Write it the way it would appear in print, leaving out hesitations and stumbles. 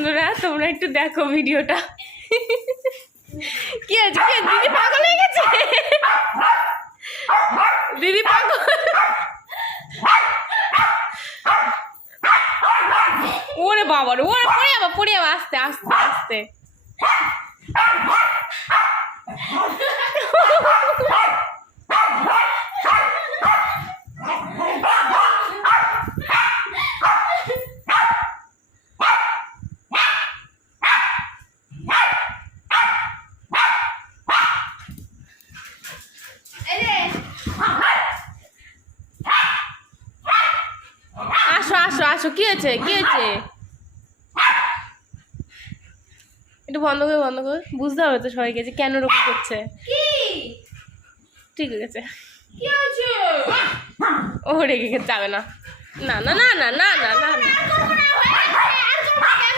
বন্ধুরা তোমরা একটু দেখো ভিডিওটা। কি আছে দিদি পাগল হয়ে গেছে, দিদি পাগল। ওরে বাবা রে, ওরে পড়ে যাবা আস্তে আস্তে আস্তে। আসো আসো আসো, কি হয়েছে কি হয়েছে? একটু বন্ধ করে বুঝতে হবে তো সবাইকে যে কেন রকম করছে। ঠিক আছে, ও রেগে যাবে না, না না না না না না না।